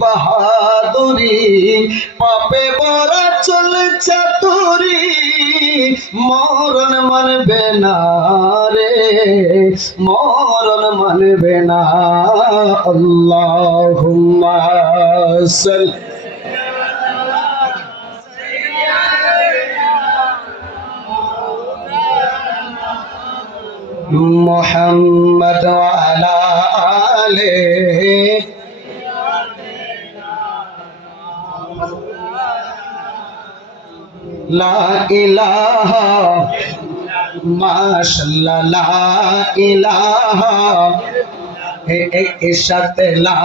বাহাদুরি পাপে বরা চলছে তুরি মরণ মানবে না রে মরণ মানবে না আল্লাহুম্মা সাল্লি মুহাম্মদ ওয়া আলা আলিহি লা ইলাহা মাশাআল্লাহ লা ইলাহা এক সাথে লা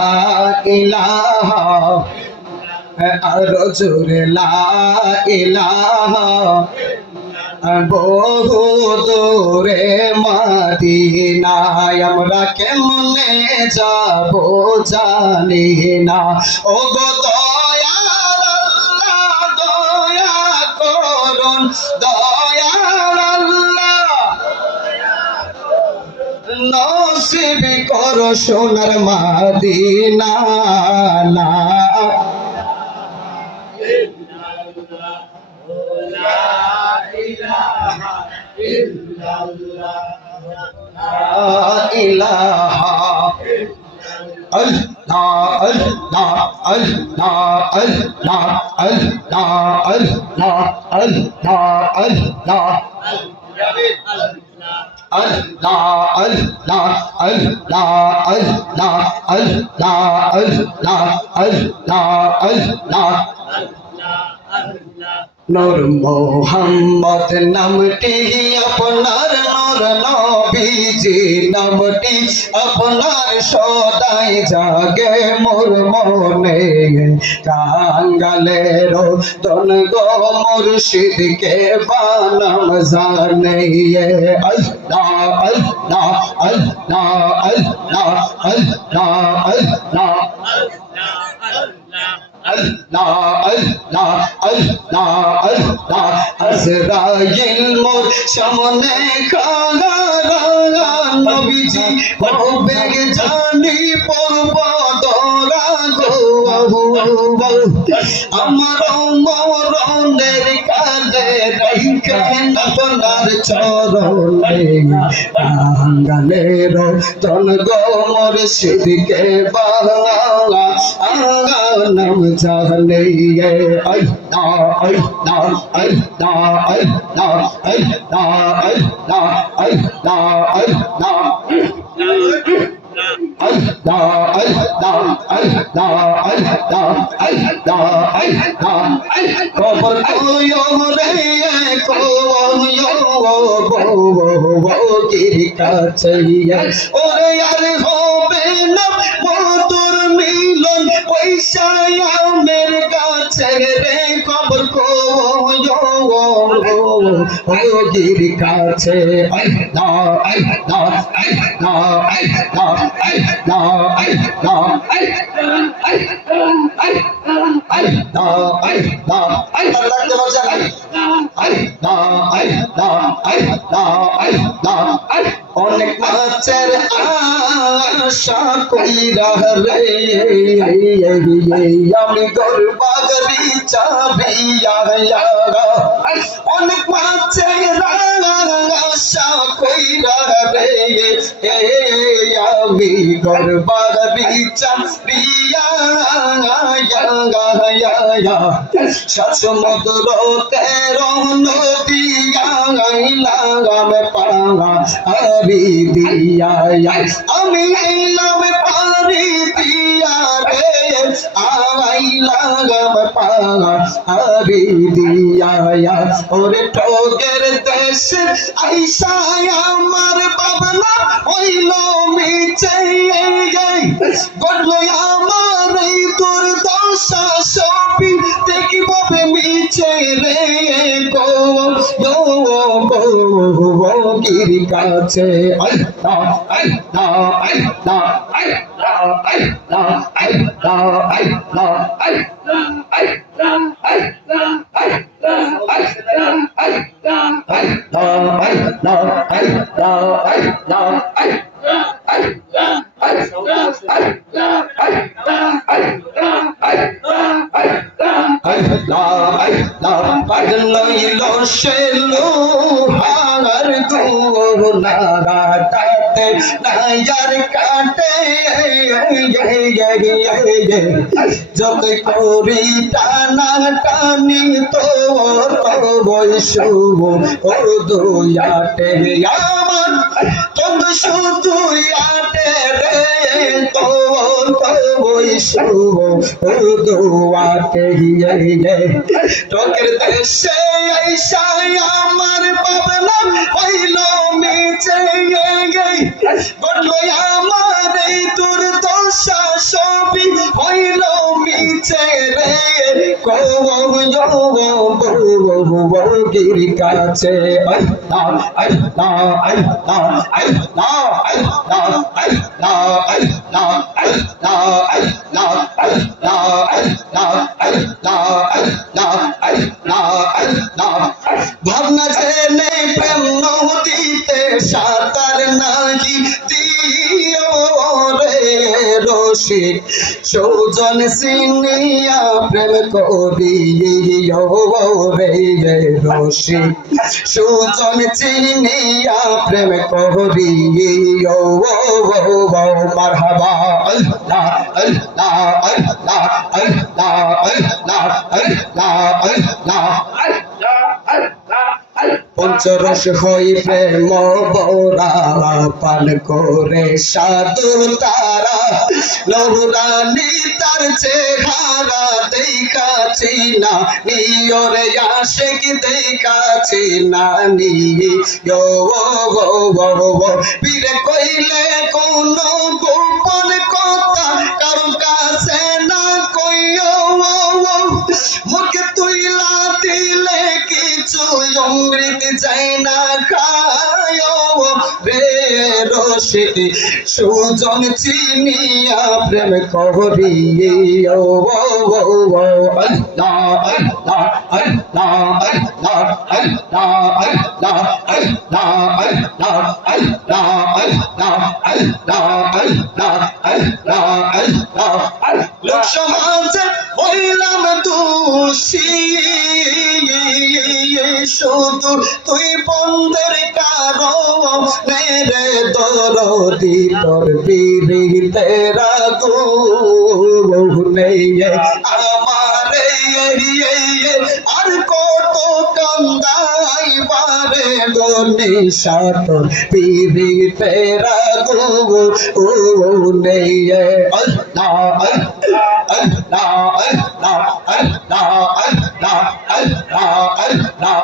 ইলাহা আরো জোরে লা ইলাহা বহু দূরে মদিনায় আমরা কেমনে যাব জানি না ও গো দয়াল আল্লাহ দয়া করুন দয়াল আল্লাহ নসিব করো সোনার মদিনা লা ইলাহা আল্লাহ আল্লাহ আল্লাহ আল্লাহ আল্লাহ আল্লাহ আল্লাহ আল্লাহ আল্লাহ আল্লাহ আল্লাহ আল্লাহ আল্লাহ আল্লাহ আল্লাহ আল্লাহ নূর মোহাম্মদ নামটি আপনার নূর নবীজি নামটি আপনার সদাই জাগে মোর মনে কাঙ্গালের দন গো মুর্শিদকে বানাম জানে আল্লাহ আল্লাহ আল্লাহ আল্লাহ আল্লাহ আল্লাহ আল্লাহ আল্লাহ আল্লাহ আল্লাহ আজরাইল মোর সামনে খাড়া নবীজি বেগ জানি পড়ব দরা গো আমার মরণের কালে রাইখেন আপনার চরণে আঙ্গালের জন গো মুর্শিদকে বাংলা নাম জানে আল্লাহ আল্লাহ আল্লাহ আল্লাহ আল্লাহ আল্লাহ আল্লাহ আল্লাহ Allah Allah Allah Allah Allah Allah কবর কোয়ো রে কোয়ো বো গিরি কাছে ওরে আর হবে না মধুর মিলন পয়সা আমের কাছে রে কবর কোয়ো গিরি কাছে Allah Allah Allah Allah অনেক মাছের আশা কইরা রে আমি গর্বাগরি চাবিয়া অনেক মাছের আশা কইরা রে আমি গর্বাগরি চাবিয়া সমুদ্র তেরো নদিয়া লাগাম পাওয়া আরি দিয়া আমি আইলাম পারি দিয়া রে আই লাগাম পাওয়া আরি দিয়া ওরে ঠোকের দেশ আইসা আমার বাবলা হইল মিছে গড়ল আমার এই দুর্দশা সবই দেখিবে মিছে রে গো গিরি কাছে আল্লাহ আল্লাহ আল্লাহ আল্লাহ আল্লাহ আল্লাহ আল্লাহ আল্লাহ লইল সে লোহার গুনাগাটাতে নাইজার কাটে যত করি টানা টানি তোর বৈশুভ ও দুয়াটে আমার তোর শুধু আটে রে তোর বৈশুভ ও দুয়াটে তোকের দেশে আইসাই আমার ভাবনা হইল মিছে বললো আমার এই দুর্দশা সবই হইল মিছে রে গির কাছে আল্লাহ আল্লাহ আল্লাহ আল্লাহ আল্লাহ আল্লাহ আল্লাহ আল্লাহ আল্লাহ আল্লাহ আল্লাহ আল্লাহ আল্লাহ আল্লাহ আল্লাহ ভাবনা জেনে প্রেম নদীতে সাঁতার নাহি দিও রে রসিক সৌজন সিনিয়া প্রেম করিও রে রসিক সৌজন চিনিয়া প্রেম করিও মারহাবা আল্লাহ আল্লাহ আল্লাহ আল্লাহ আল্লাহ আল্লাহ আল্লাহ পঞ্চরস হই প্রেম বরা পান করে সাধু তারা লহুরানি তার চেহারা দেখাছি না নিয়রে আশেক দেখাছি না নিয় পীরে কইলে কোন গোপন কথা কারো কাছে না কইও মুখে তুইলা দিলে কিছু অমৃত যাই না খায় রে রসিক সুজন চিনিয়া প্রেম করিও আল্লাহ আল্লাহ আল্লাহ আল্লাহ আল্লাহ আল্লাহ আল্লাহ আল্লাহ আল্লাহ আল্লাহ আল্লাহ আল্লাহ আল্লাহ আল্লাহ লোক সমাজে হইলাম দোষী শুধু তুই বন্ধের কারণে রে দরদি তোর পিরিতে রাগুনে আমারে আর কত কান্দাই বারে গনে সাত পিরিতে রাগুনে আল্লাহ আল্লাহ আল্লাহ আল্লাহ আল্লাহ আল্লাহ আল্লাহ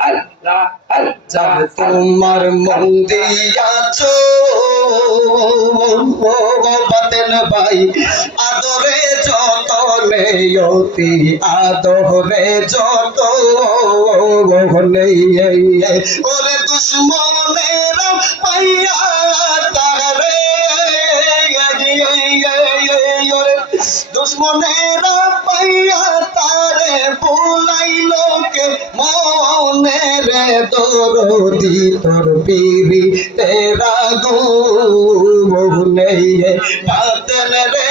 আল্লাহ যাব তোমার মন দিয়াছো বাতেন ভাই আদরে যতনে অতি আদরে যত ওরে দুশ্মনেরা পাইয়া তারে দুশ্মনেরা পাইয়া তারে বুলাইল কে মনে রে দরদি তোর পিরি তেরা গুনে পাতন রে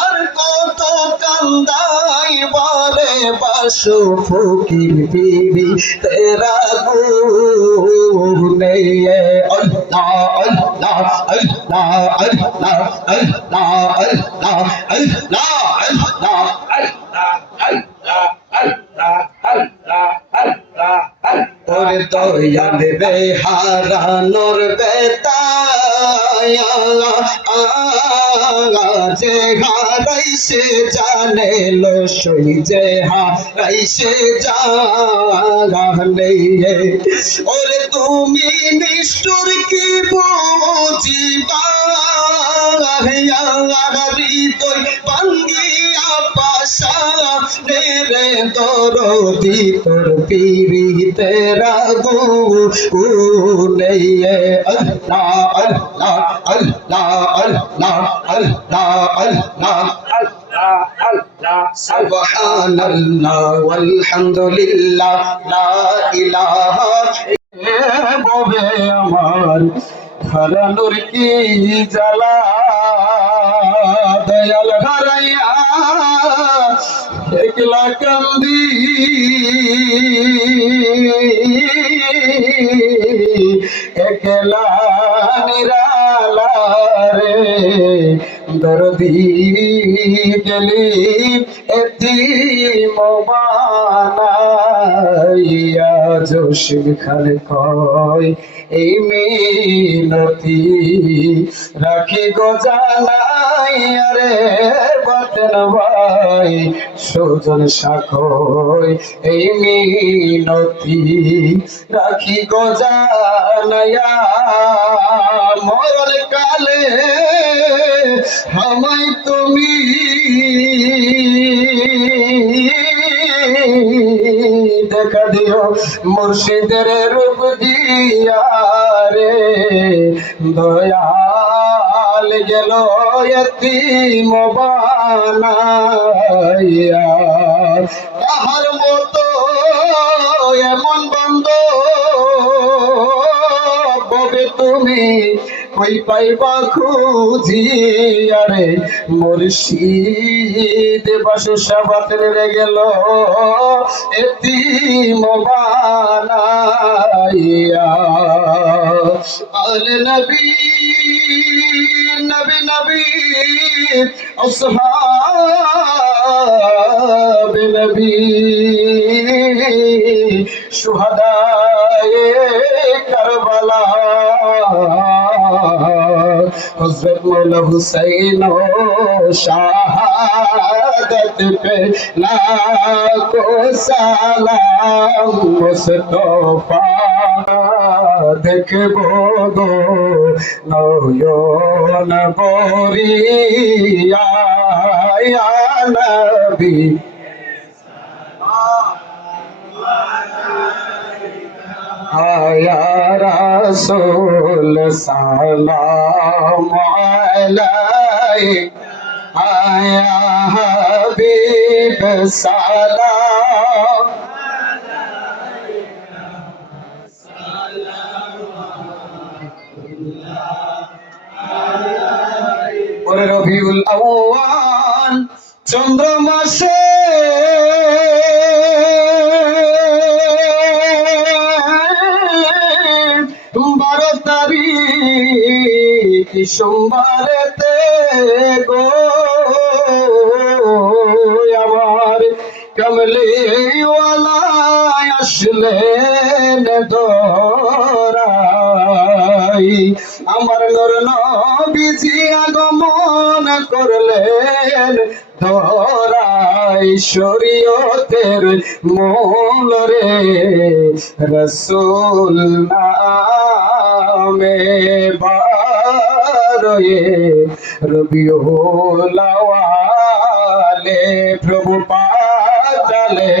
আর কত কান্দাই বারে বাসু ফকির পিরি তেরা গুনে আল্লাহ আল্লাহ আল্লাহ আল্লাহ আল্লাহ আল্লাহ আল্লাহ আল্লাহ ওরে দয়াল রে হারানোর বেতায়া যে হারাইছে জানে লো সই যে হারাইছে জানে ওরে তুমি নিষ্ঠুর কি বুঝিবা হৃদয় ভাঙ্গিয়া পাশা রে দরদি তোর পিরিতে রাগু উনে আল্লাহ আল্লাহ আল্লাহ আল্লাহ আল্লাহ আল্লাহ সুবহানাল্লাহ ওয়ালহামদুলিল্লাহ লা ইলাহা ববে আমার হারানোর কি জ্বালা দয়াল হারাইয়া একলা কান্দি একলা নিরালারে দরদি গেলি এতিম বানাইয়া জসিম খান কয় এই মিনতি রাখি গো জানাই আরে বাতেন ভাই সুজন সাকয় এই মিনতি রাখি গো জানাইয়া মরণ কালে আমায় তুমি দেখা দিও মুর্শিদের রূপ দিয়া রে দয়াল গেল এতিম বানাইয়া তাহার মতো এমন বান্ধব ববে তুমি কই পাইবা খুঁজিয়া রে মুর্শিদ বাসুসাবাত রে গেল এতিম বানাইয়া আলে নবী নবী নবী আসহাব নবী শুহাদায়ে কারবালা हज़रत मौला हुसैन शहादत पे लाखों सलाम मुस्तफा देखबो गो नयन बरिया या नबी आया रसूल सलाम अलैका आया हबीब सलाम और रबीउल अव्वाल चंद्र मासे সোমবারেতে গো আমার কমলিওয়ালা আসলেন দরাই আমার নূর নবীজি আগমন করলেন ধরাই শরীয়তের মূল রে রাসূল নামে রবিউল আওয়ালে প্রভু পাতালে